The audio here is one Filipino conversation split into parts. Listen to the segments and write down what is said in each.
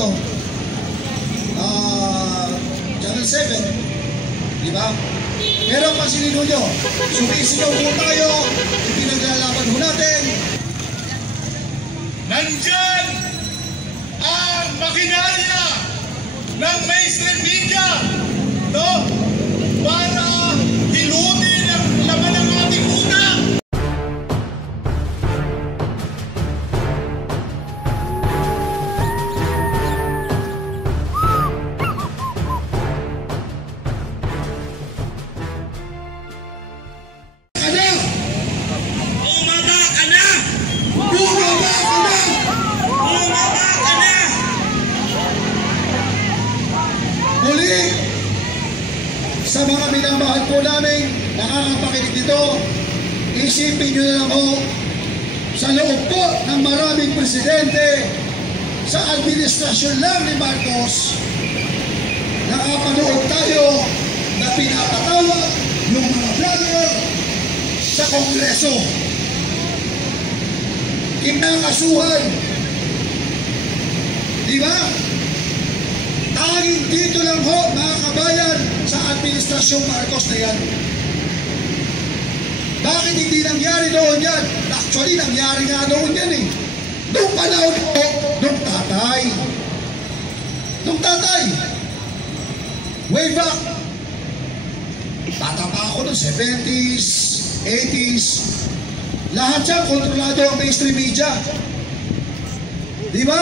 dito. Channel 7. Di ba? Pero pansinin nyo, sumisigaw po tayo, ipinaglalaban ho natin. Nandyan ang makinarya ng mainstream media, no? Para hilutin ang laman ng ating utak. Sa mga minamahal po namin nakakapakinig dito, isipin nyo na lang ho, sa loob po ng maraming presidente sa administrasyon lang ni Marcos, nakapanood tayo na pinapatawag yung mga vlogger sa Kongreso. Kinakasuhan. Di ba? Tanging dito lang ho, mga kabayan, sa administrasyong Marcos na yan. Bakit hindi nangyari noon yan? Actually, nangyari nga noon yan eh. Noong panahon po, nung tatay. Way back. Bata pa ako noong 70s, 80s. Lahat siya kontrolado ang mainstream media. Di ba?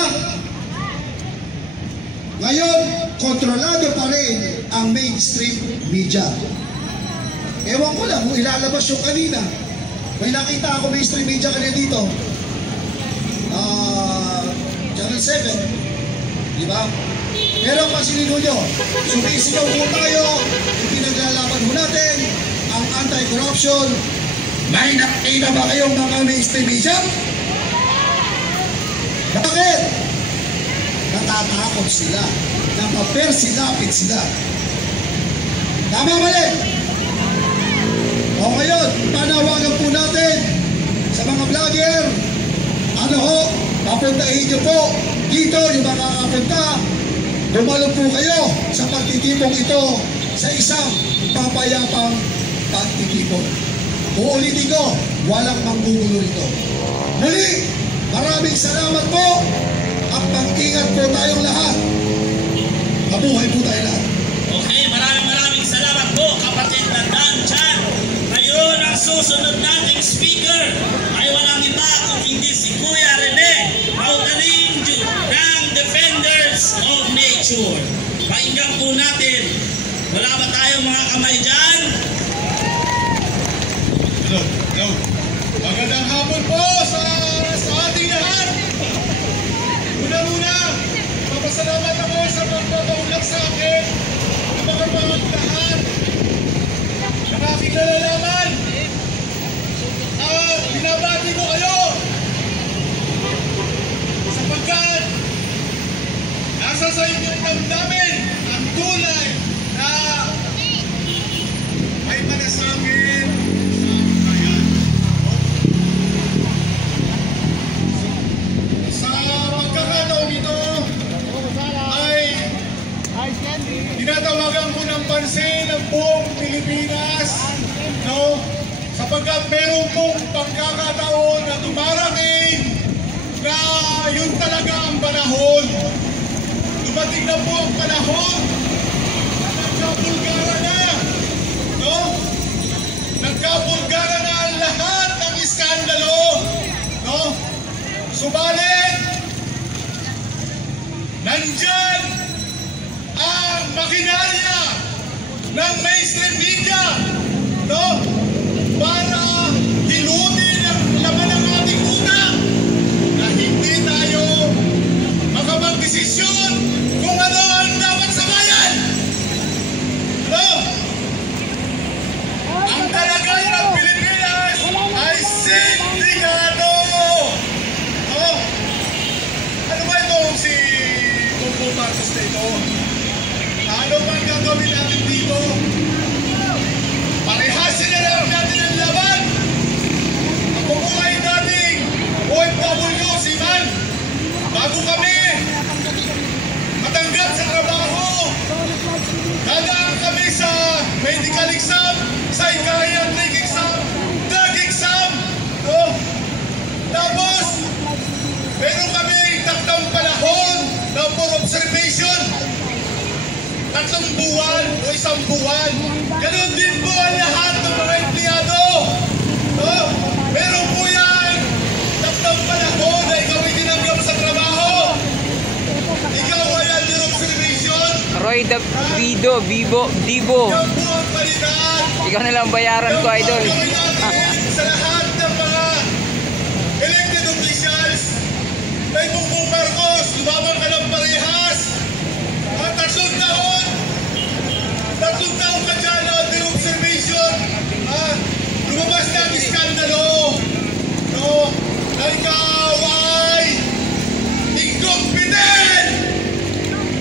Ngayon, kontrolado pa rin ang mainstream media. Ewan ko lang kung ilalabas yung kanina. May nakita ako mainstream media kanina dito. Channel 7. Di ba? Pero pansinin nyo, sumisigaw po tayo, ipinaglalaban ho natin ang anti-corruption. May nakita ba kayong mga mainstream media? Bakit? Natatakot sila, napapersilapit sila. Tama mali? O ngayon, panawagan po natin sa mga vlogger, ano ho, papuntahin nyo po dito yung makakapunta, dumalo po kayo sa pagtitipong ito sa isang papayapang pagtitipong. Uulitin ko, walang manggugulo rito. Muli, maraming salamat po. At pag-ingat po tayong lahat. Mabuhay po tayo lahat. Okay, maraming salamat po, kapatid na Dan Chan. Ngayon, ang susunod nating speaker ay walang iba kung hindi si Kuya Rene, paugaling ng Defenders of Nature. Pakinggan po natin. Wala ba tayong mga kamay dyan? Hello. Magandang hapon po sa ating lahat. Una, papasalamat ako sa pagpapaulak sa akin ng mga lahat ng aking nalalaman. Binabati ko kayo sapagkat nasa sa inyong damdamin ang tunay na may manasangin sa bayan. Sa pagkakataon ito ay tinatawagan ko ng pansin ng buong Pilipinas, no? Sapagkat meron pong pagkakataon na dumarating na yun talaga ang panahon. Dumating na po ang panahon na nagkapulgara na, no? Nagkapulgara na ang lahat ng iskandalo, no? Subalit, nandyan ang makinarya ng mainstream media, no? Para hilutin ang laman ng ating utak na hindi tayo makapag-desisyon kung ano ang dapat sa bayan. No? Ang kalagayan ng Pilipinas ay sindikado. No? Ano ba itong si Bongbong Marcos na ito? Ano ba ang gagawin natin dito? Parehasin na lang natin ang laban. Ako po ay dating OFW si Man. Bago kami exam, psychiatric exam, drug exam. No? Tapos, meron kami tatlong panahon na for observation. 3 buwan o 1 buwan. Ganun din po ang lahat ng mga empleyado. No? Meron po yan 3 panahon na ikaw ay tinanggap sa trabaho. Ikaw ay under observation. Roy Davido, Dibo. Yan po ang balitaan. Ikaw na lang bayaran ko, idol. Gawin natin sa lahat ng mga elected officials. Kay Bongbong Marcos, lumabang ka ng parehas. At 3 taon. 3 taon ka dyan na under observation. Lumabas na ang iskandalo. No? Na ikaw ay incompetent.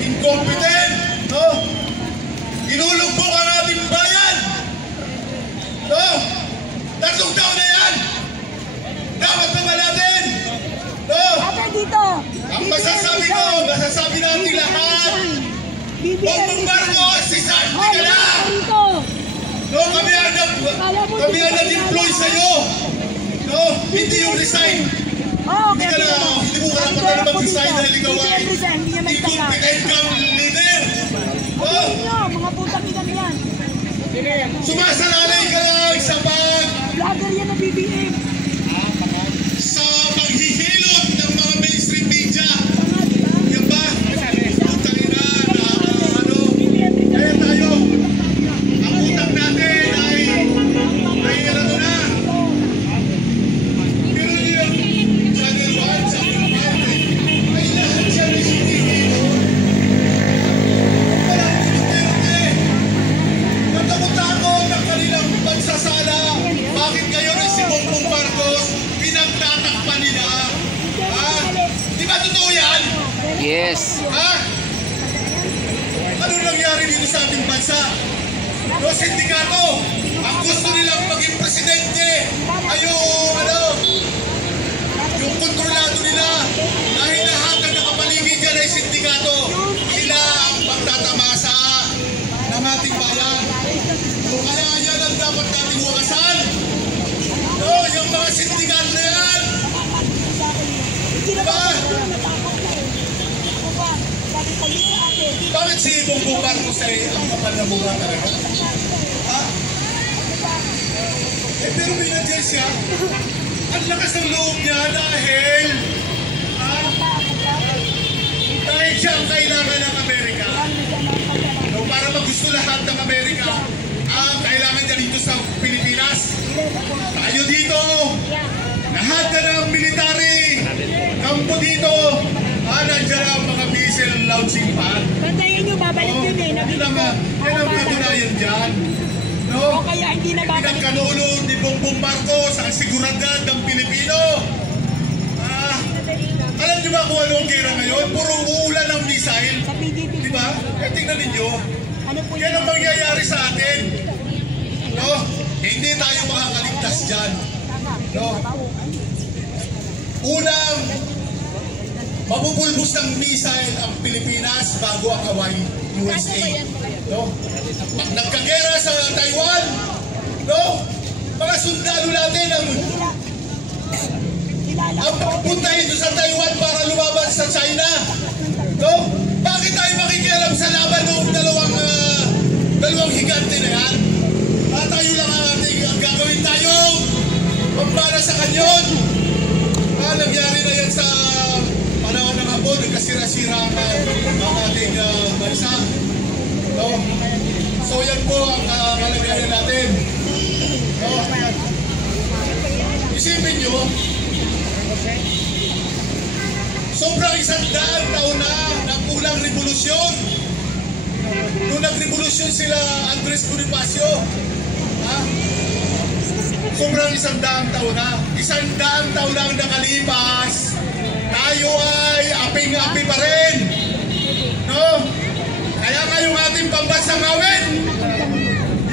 Incompetent. No? Inulugbog ang ating bayan. No? 3 taon na yan. Dapat pa ba natin? No? Ate, dito! Ang masasabi natin lahat. Bongbong Marcos, isang ka na. No, kami ang nag-employ sa'yo. No, hindi yung resign. Hindi ka na, hindi mo karapatan na mag-resign dahil ikaw ay incompetent kang leader. No? Mga putang ilan yan. Sumasalalay ka lang sa Vlogger yan na BBM. sa paghihilot ng mga mainstream media. Yan ba? Putang ina, ano? Kaya tayo, ang utang natin ay ano na. Pero yun, Channel 1, sa Pilipinas, ay lahat siya na sinihilot. Walang Duterte. Natakot-takot ang kanilang pagsasala. Bakit kayo rin si Bongbong Marcos pinagtatakpan nila? Ha? Di ba totoo yan? Yes. Ha? Ano nangyari dito sa ating bansa? No, sindikato, ang gusto nilang maging presidente ay yung kontrolado nila dahil lahat ang nakapaligid dyan ay sindikato. Sila ang magtatamasa ng ating bayan. Kung kaya yan ang dapat nating wakasan. No, yung mga sindikato na yan. Diba? Bakit si Bongbong Marcos ay ang kapal na mukha talaga? Ha? Pero may nandiyan siya. Ang lakas ng loob niya dahil siya ang kailangan ng Amerika. No, para magusto lahat ng Amerika, ang kailangan niya dito sa Pilipinas. Tayo dito, lahat na ng military, kampo dito, nandiyan ang mga missile launching pad. Bantayan nyo, babalik yun eh. Yan ang katunayan dyan. No? O kaya hindi na babalik. Pinagkanulo ni Bongbong Marcos ang seguridad ng Pilipino. Alam niyo ba kung ano ang gera ngayon? Puro uulan ng missile. Sa PDP. Di ba? Tingnan ninyo. Ano po Yan ang mangyayari sa atin. No? Hindi tayo makakaligtas dyan. No? Unang mabubulbos ng missile ang Pilipinas bago ang Hawaii, USA. No? Pag nagkagera sa Taiwan, no? Mga sundalo natin ang pagpuntahin doon sa Taiwan para lumaban sa China. No? Bakit tayo makikialam sa laban ng dalawang higante na yan? Tayo lang ang gagawin tayo pambara sa kanyon. Nangyari na yan sa panahon ng Hapon, nagkasira-sira ang ating bansa. No? So yan po ang kalagayan natin. No? Isipin nyo, sobrang 100 taon na ng unang revolusyon. Nung nag-revolusyon sila Andres Bonifacio, sobrang 100 taon na. 100 taon na ang nakalipas, tayo ay aping-api pa rin. No? Kaya nga yung ating pambansang awit,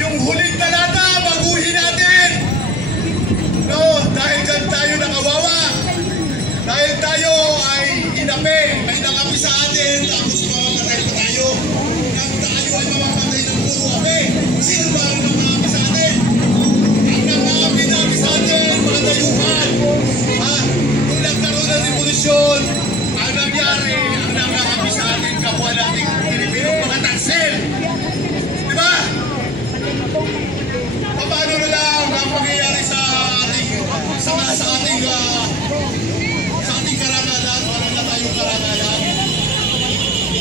yung huling talata, baguhin natin. No? Dahil dyan tayo nakawawa. Dahil tayo ay inapi, may nakapi sa atin, tapos mamamatay pa tayo. Nang tayo ay mamamatay ng puro api. Sino ba ang mga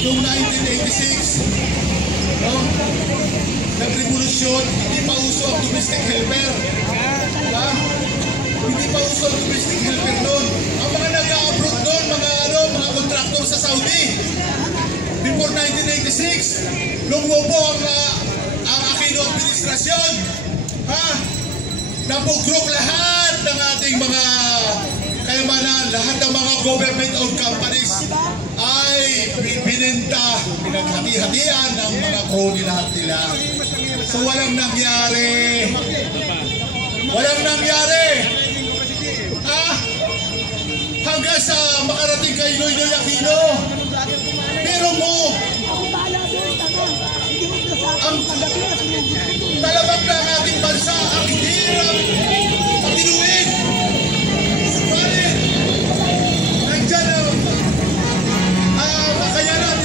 noong 1986, no? Nag-revolusyon, hindi pa uso ang domestic helper. Diba? Hindi pa uso ang domestic helper noon. Ang mga nag-a-abroad noon, mga kontraktor sa Saudi. Before 1986, nung umupo ang Aquino administrasyon, nabugrok lahat ng ating mga kayamanan, lahat ng mga government-owned companies ay binenta, pinaghati-hatian ng mga crony lahat nila. So walang nangyari. Walang nangyari. Hanggang sa makarating kay Noynoy Aquino. Pero mo, ang talabak na ang ating bansa, ang hirap patinuin. Subalit, nandyan ang kakayanan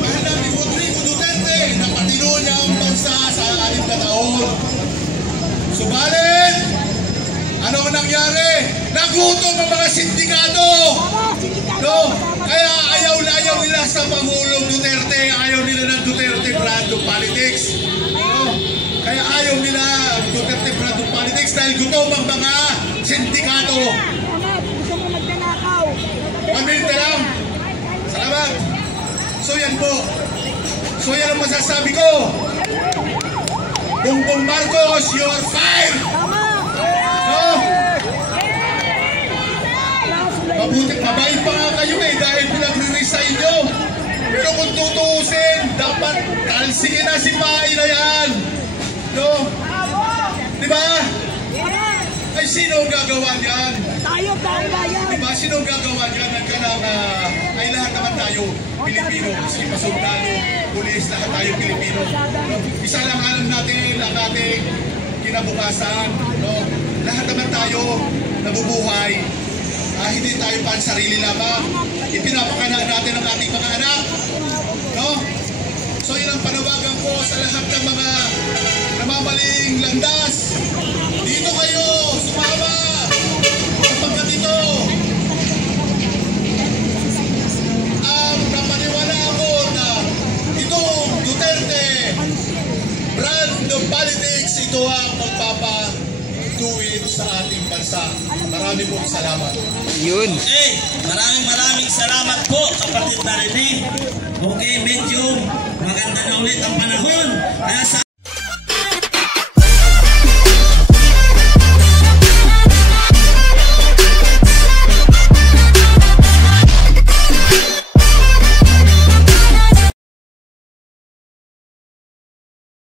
mahal natin Rodrigo Duterte na patinuin niya ang bansa sa 6 na taon. Subalit, ano ang nangyari? Nagutom ang mga sindikato. No? Kaya ayaw nila sa Pangulong Duterte, ayaw nila ng Duterte brand of politics. No? Kaya ayaw nila ang Duterte brand of politics dahil gutom ang mga sindikato. Paminta lang. Salamat. So yan po. So yan ang masasabi ko. Bongbong Marcos, you're fired! No? Mabuti, mabait pa nga kayo dahil pinagre-resign nyo. Pero kung tutuusin, dapat talsingin na si Pai na yan. No? Diba? Ay, sino ang gagawa niyan? Tayo, bayan. Diba? Sino ang gagawa niyan? Ay lahat naman tayo, Pilipino. Kasi pasundalo, pulis, lahat tayo Pilipino. No? Isa lang alam natin ang ating kinabukasan. No? Lahat naman tayo nabubuhay. Hindi tayo pansarili lamang. Ipinapakanan natin ang ating mga anak. No? So yun ang panawagan ko sa lahat ng mga namamaling landas. Dito kayo, sumama! Sapagkat ito, napaniwala ako na itong Duterte brand of politics, ito ang magpapatuwid sa ating bansa. Marami pong salamat. Yun. Okay, maraming salamat po kapatid na Rene. Okay, medyo maganda na ulit ang panahon. Kaya sa